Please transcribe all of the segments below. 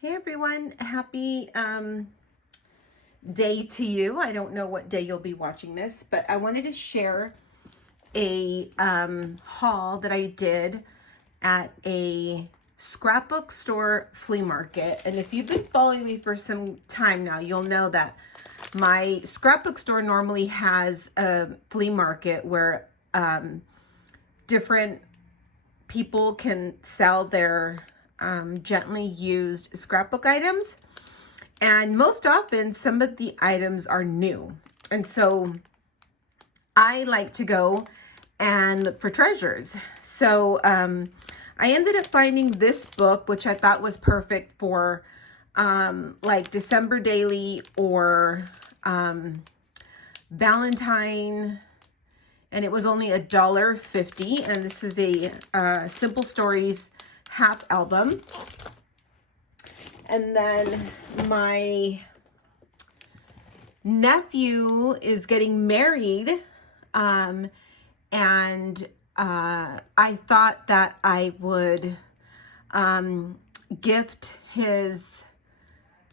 Hey everyone, happy day to you. I don't know what day you'll be watching this, but I wanted to share a haul that I did at a scrapbook store flea market. And if you've been following me for some time now, you'll know that my scrapbook store normally has a flea market where different people can sell their gently used scrapbook items. And most often, some of the items are new. And so I like to go and look for treasures. So I ended up finding this book, which I thought was perfect for like December daily or Valentine. And it was only $1.50. And this is a Simple Stories half album. And then my nephew is getting married, and I thought that I would gift his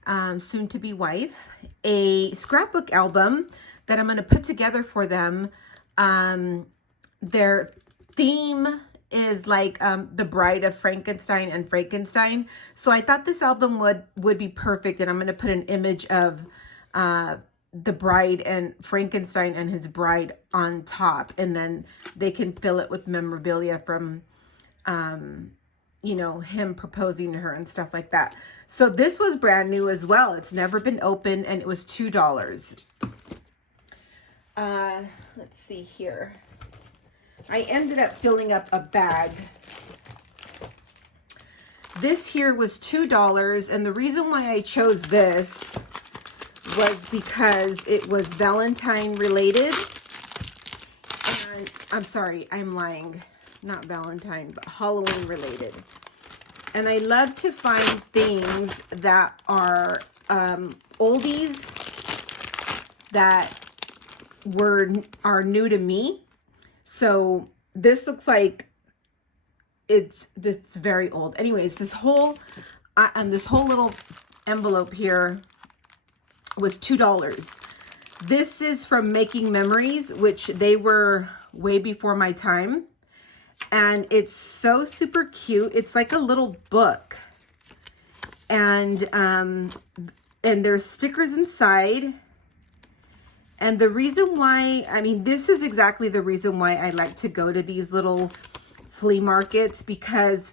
soon-to-be wife a scrapbook album that I'm going to put together for them. Their theme is like the Bride of Frankenstein and Frankenstein. So I thought this album would be perfect, and I'm going to put an image of the bride and Frankenstein and his bride on top, and then they can fill it with memorabilia from you know, him proposing to her and stuff like that. So this was brand new as well. It's never been opened, and it was $2. Let's see here. I ended up filling up a bag. This here was $2, and the reason why I chose this was because it was Valentine related. And I'm sorry, I'm lying. Not Valentine, but Halloween related. And I love to find things that are oldies that are new to me. So this looks like it's very old. Anyways, this whole little envelope here was $2. This is from Making Memories, which they were way before my time. And it's so super cute. It's like a little book. And there's stickers inside. And the reason why, I mean, this is exactly the reason why I like to go to these little flea markets, because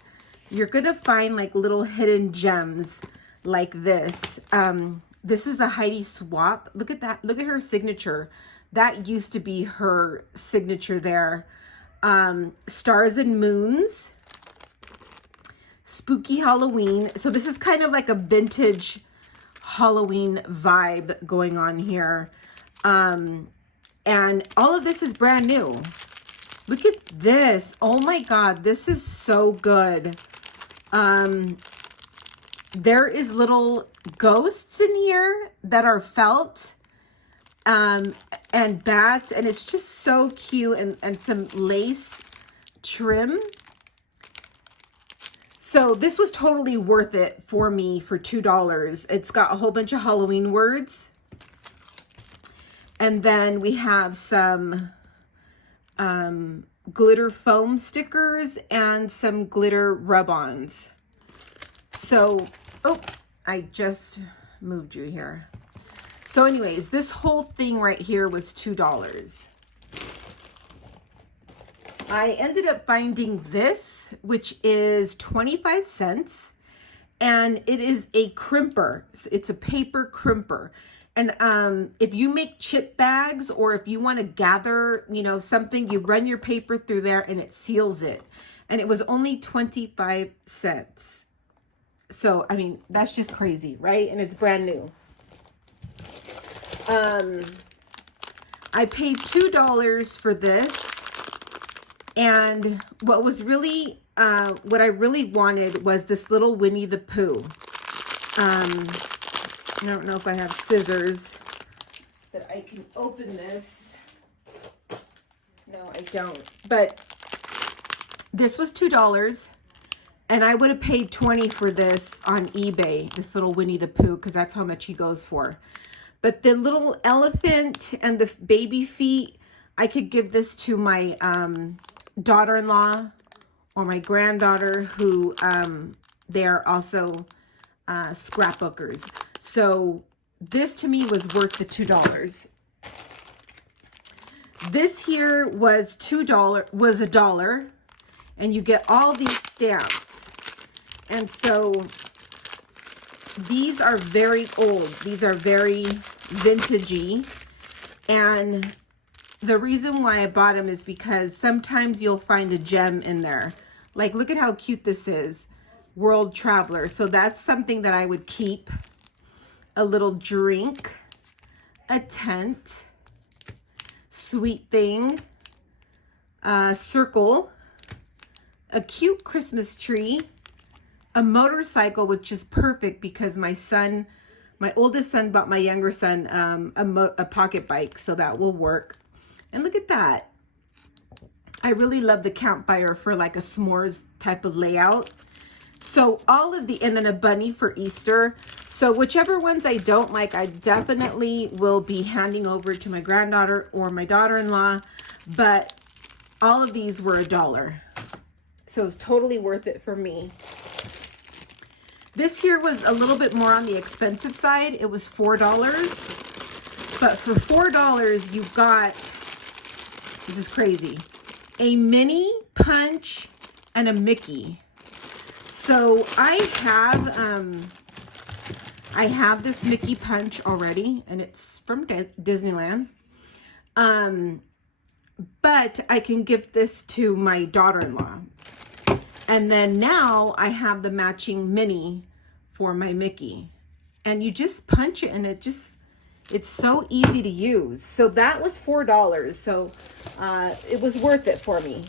you're going to find like little hidden gems like this. This is a Heidi Swapp. Look at that. Look at her signature. That used to be her signature there. Stars and Moons. Spooky Halloween. So this is kind of like a vintage Halloween vibe going on here. And all of this is brand new. Look at this. Oh my God, this is so good. There is little ghosts in here that are felt, and bats, and it's just so cute, and some lace trim. So this was totally worth it for me for $2. It's got a whole bunch of Halloween words. And then we have some glitter foam stickers and some glitter rub-ons. So, oh, I just moved you here. So anyways, this whole thing right here was $2. I ended up finding this, which is 25 cents. And it is a crimper. It's a paper crimper. And if you make chip bags, or if you want to gather, you know, something, you run your paper through there and it seals it. And it was only 25 cents. So, I mean, that's just crazy, right? And it's brand new. I paid $2 for this. And what was really, what I really wanted was this little Winnie the Pooh. I don't know if I have scissors that I can open this. No, I don't. But this was $2. And I would have paid 20 for this on eBay, this little Winnie the Pooh, because that's how much he goes for. But the little elephant and the baby feet, I could give this to my daughter-in-law or my granddaughter who they're also scrapbookers. So this to me was worth the $2. This here was $1, and you get all these stamps. And so these are very old. These are very vintagey. And the reason why I bought them is because sometimes you'll find a gem in there. Like, look at how cute this is. World Traveler. So that's something that I would keep. A little drink. A tent. Sweet thing. Circle. A cute Christmas tree. A motorcycle, which is perfect because my oldest son bought my younger son a pocket bike, so that will work. And look at that. I really love the campfire for like a s'mores type of layout. So all of and then a bunny for Easter. So whichever ones I don't like, I definitely will be handing over to my granddaughter or my daughter-in-law. But all of these were $1. So it's totally worth it for me. This here was a little bit more on the expensive side. It was $4. But for $4, you got, this is crazy, a mini punch and a Mickey. So I have this Mickey punch already, and it's from Disneyland. But I can give this to my daughter-in-law. And then now I have the matching mini for my Mickey. And you just punch it and it's so easy to use. So that was $4. So it was worth it for me.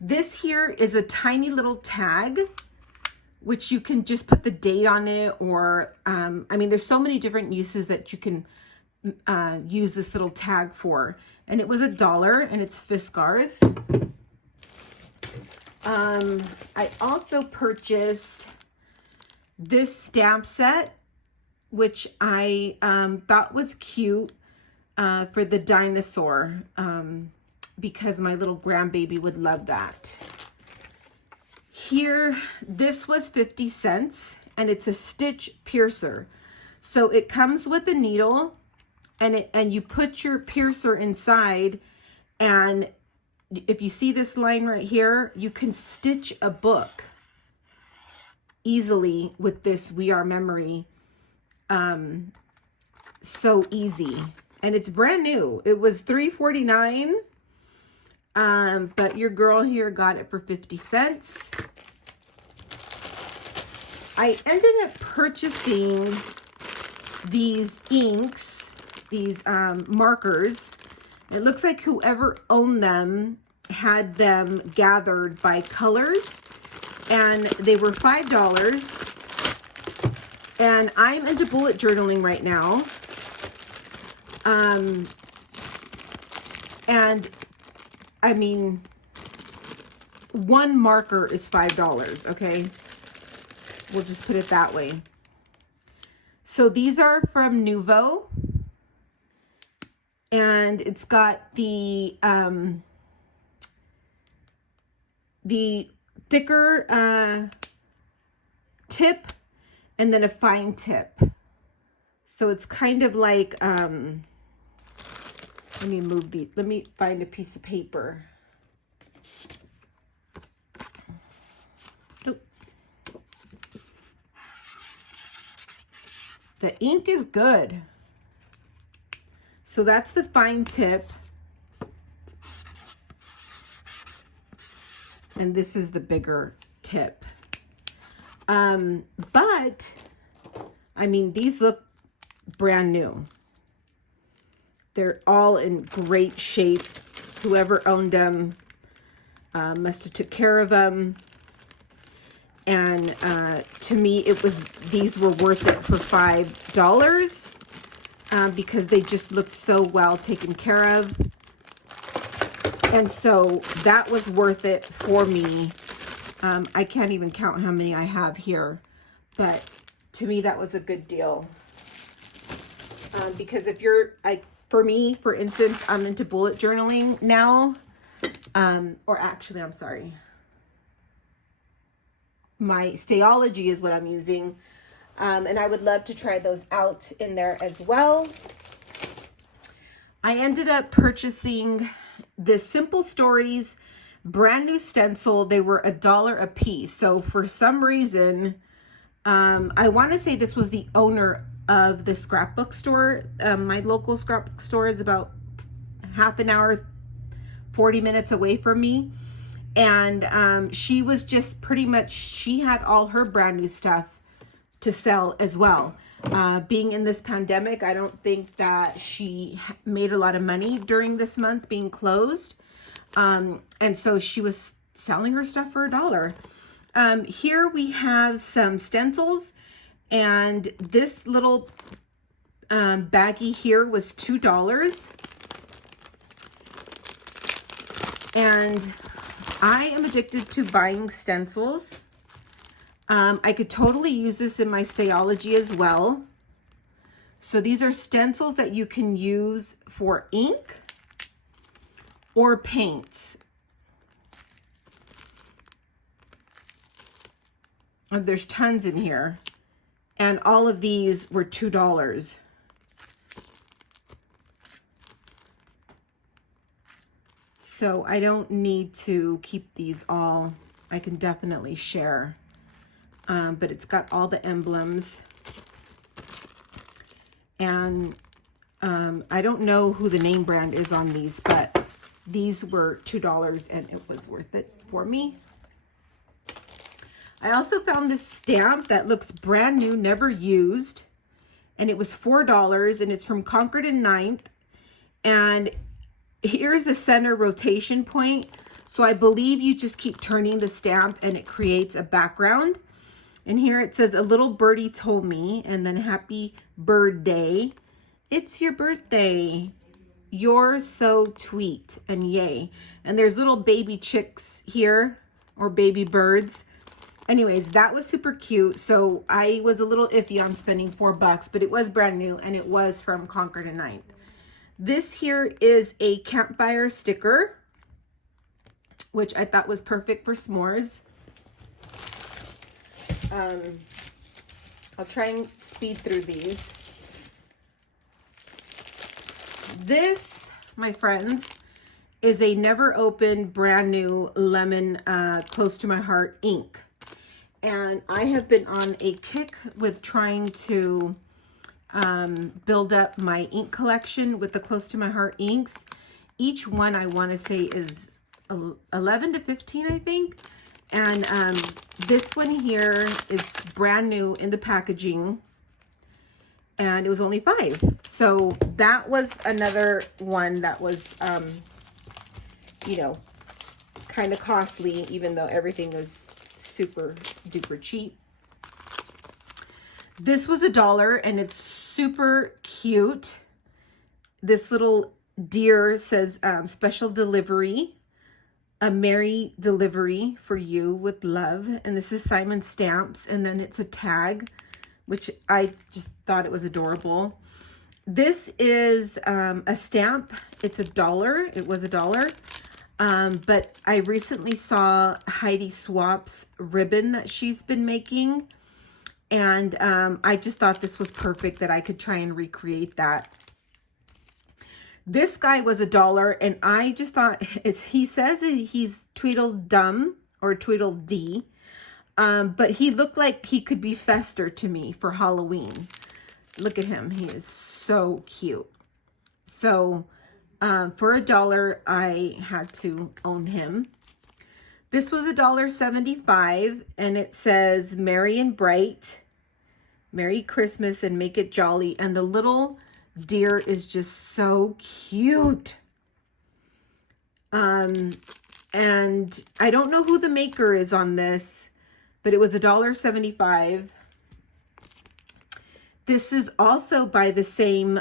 This here is a tiny little tag, which you can just put the date on it, or, I mean, there's so many different uses that you can use this little tag for. And it was $1, and it's Fiskars. I also purchased this stamp set, which I thought was cute for the dinosaur, because my little grandbaby would love that. Here, this was 50 cents, and it's a stitch piercer. So it comes with a needle, and you put your piercer inside, and if you see this line right here, you can stitch a book easily with this We Are Memory. So easy. And it's brand new. It was $3.49. But your girl here got it for 50 cents. I ended up purchasing these inks, these markers. It looks like whoever owned them had them gathered by colors, and they were $5. And I'm into bullet journaling right now. And I mean, one marker is $5, okay? We'll just put it that way. So these are from Nuvo. And it's got the thicker tip and then a fine tip. So it's kind of like, let me find a piece of paper. Oop. The ink is good. So that's the fine tip. And this is the bigger tip. But, I mean, these look brand new. They're all in great shape. Whoever owned them must have took care of them. And to me, these were worth it for $5. Because they just looked so well taken care of. And so that was worth it for me I can't even count how many I have here, but to me, that was a good deal. Because if you're, for me, for instance, I'm into bullet journaling now, or actually, I'm sorry. My Stayology is what I'm using. And I would love to try those out in there as well. I ended up purchasing the Simple Stories brand new stencil. They were $1 a piece. So for some reason, I want to say this was the owner of the scrapbook store. My local scrapbook store is about half an hour, 40 minutes away from me. And she was just pretty much, she had all her brand new stuff to sell as well. Being in this pandemic, I don't think that she made a lot of money during this month being closed. And so she was selling her stuff for $1. Here we have some stencils, and this little baggie here was $2. And I am addicted to buying stencils. I could totally use this in my Stayology as well. So these are stencils that you can use for ink or paints. There's tons in here. And all of these were $2. So I don't need to keep these all. I can definitely share. But it's got all the emblems. And I don't know who the name brand is on these, but these were $2 and it was worth it for me. I also found this stamp that looks brand new, never used. And it was $4 and it's from Concord and 9th. And here's the center rotation point. So I believe you just keep turning the stamp and it creates a background. And here it says, "A little birdie told me," and then "Happy birthday. It's your birthday. You're so tweet," and yay. And there's little baby chicks here, or baby birds. Anyways, that was super cute. So I was a little iffy on spending $4, but it was brand new and it was from Concord and 9th. This here is a Campfire Sticker, which I thought was perfect for s'mores. I'll try and speed through these. This, my friends, is a never opened brand new lemon close to my heart ink. And I have been on a kick with trying to build up my ink collection with the close to my heart inks. Each one I want to say is 11 to 15, I think. And this one here is brand new in the packaging, and it was only $5. So that was another one that was, you know, kind of costly, even though everything was super duper cheap. This was $1 and it's super cute. This little deer says special delivery. A merry delivery for you with love. And this is Simon Stamps. And then it's a tag, which I just thought it was adorable. This is a stamp. It's $1. It was $1. But I recently saw Heidi Swapp's ribbon that she's been making. And I just thought this was perfect, that I could try and recreate that. This guy was $1, and I just thought, he says he's Tweedledum or Tweedledee, but he looked like he could be Fester to me for Halloween. Look at him. He is so cute. So for $1, I had to own him. This was $1.75, and it says Merry and Bright, Merry Christmas and make it jolly. And the little deer is just so cute. And I don't know who the maker is on this, but it was $1.75. This is also by the same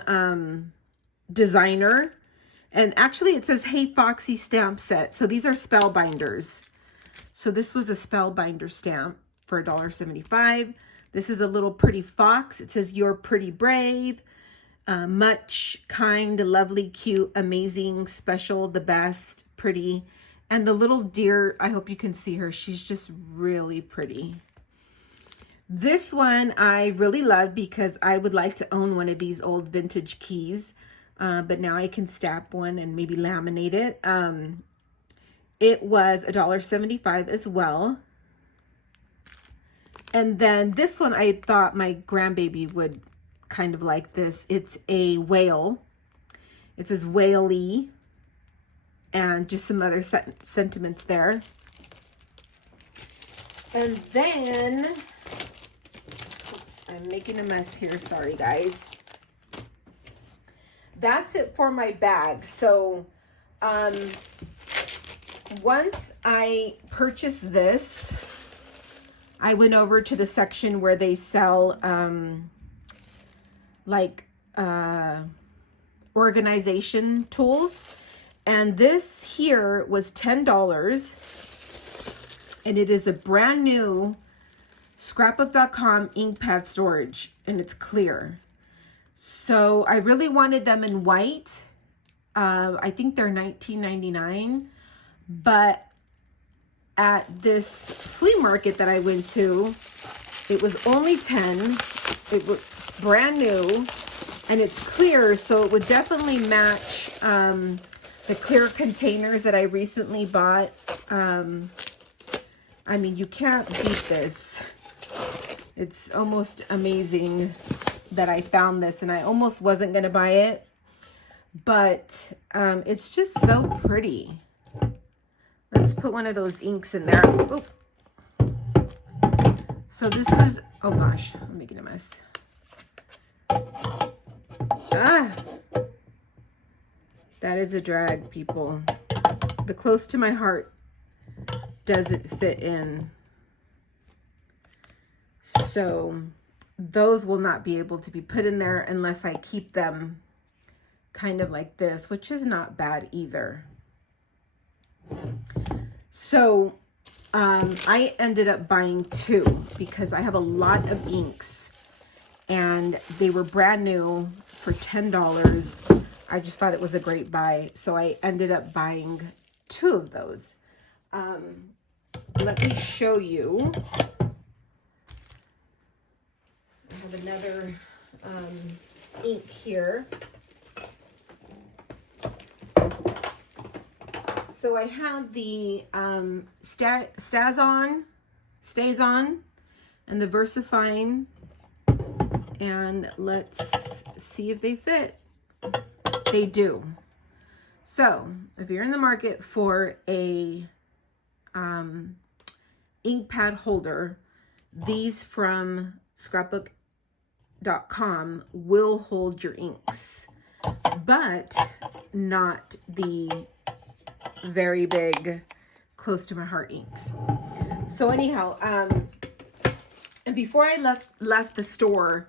designer. And actually it says Hey Foxy stamp set. So these are spellbinders. So this was a spellbinder stamp for $1.75. This is a little pretty fox. It says, "You're pretty brave, much, kind, lovely, cute, amazing, special, the best, pretty." And the little deer, I hope you can see her. She's just really pretty. This one I really love because I would like to own one of these old vintage keys. But now I can stamp one and maybe laminate it. It was $1.75 as well. And then this one, I thought my grandbaby would kind of like this. It's a whale. It says whaley and just some other sentiments there. And then, oops, I'm making a mess here. Sorry, guys. That's it for my bag. So, once I purchased this, I went over to the section where they sell, organization tools. And this here was $10. And it is a brand new Scrapbook.com ink pad storage. And it's clear. So I really wanted them in white. I think they're $19.99. But at this flea market that I went to, it was only $10. It was brand new. And it's clear, so it would definitely match the clear containers that I recently bought. I mean, you can't beat this. It's almost amazing that I found this, and I almost wasn't going to buy it. But it's just so pretty. Let's put one of those inks in there. Oop. So this is, oh gosh, I'm making a mess. Ah, that is a drag, people. The close to my heart doesn't fit in. So those will not be able to be put in there unless I keep them kind of like this, which is not bad either. So I ended up buying two because I have a lot of inks and they were brand new for $10. I just thought it was a great buy. So I ended up buying two of those. Let me show you. I have another ink here. So I have the Stays On, and the Versifine, and let's see if they fit. They do. So if you're in the market for a ink pad holder, these from Scrapbook.com will hold your inks, but not the very big, close to my heart inks. So anyhow, and before I left the store,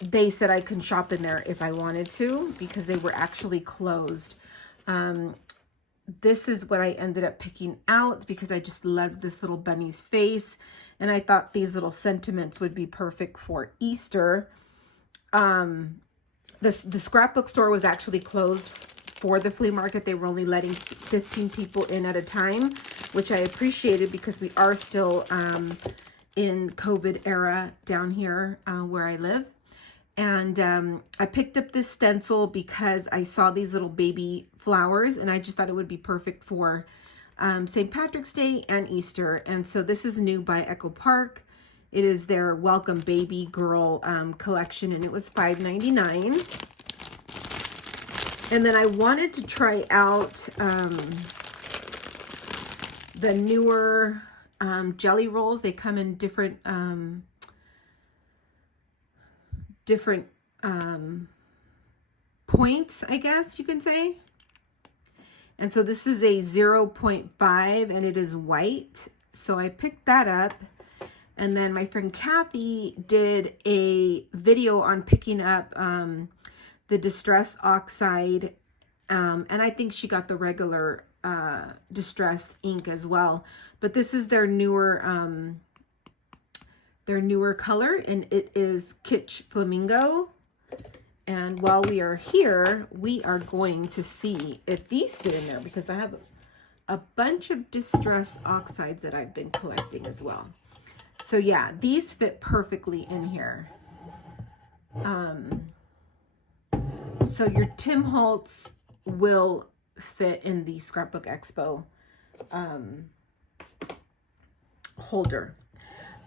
they said I can shop in there if I wanted to because they were actually closed. This is what I ended up picking out because I just loved this little bunny's face, and I thought these little sentiments would be perfect for Easter. The scrapbook store was actually closed for the flea market. They were only letting 15 people in at a time, which I appreciated because we are still in COVID era down here where I live. And I picked up this stencil because I saw these little baby flowers and I just thought it would be perfect for St. Patrick's Day and Easter. And so this is new by Echo Park. It is their Welcome Baby Girl collection, and it was $5.99. And then I wanted to try out the newer jelly rolls. They come in different points, I guess you can say. And so this is a 0.5 and it is white. So I picked that up. And then my friend Kathy did a video on picking up the Distress Oxide. And I think she got the regular distress ink as well. But this is their newer color, and it is Kitsch Flamingo. And while we are here, we are going to see if these fit in there, because I have a bunch of distress oxides that I've been collecting as well. So yeah, these fit perfectly in here. So your Tim Holtz will fit in the Scrapbook Expo holder.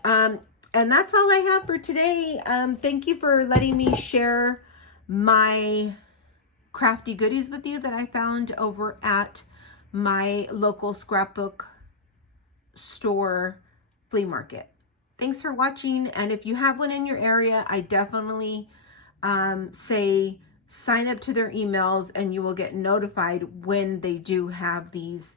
And that's all I have for today. Thank you for letting me share my crafty goodies with you that I found over at my local scrapbook store flea market. Thanks for watching, and if you have one in your area, I definitely say sign up to their emails and you will get notified when they do have these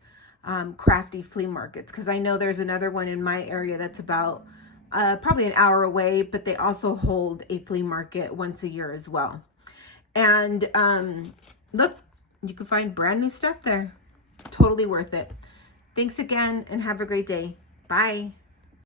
crafty flea markets, because I know there's another one in my area that's about probably an hour away, but they also hold a flea market once a year as well. And look, you can find brand new stuff there. Totally worth it. Thanks again and have a great day. Bye.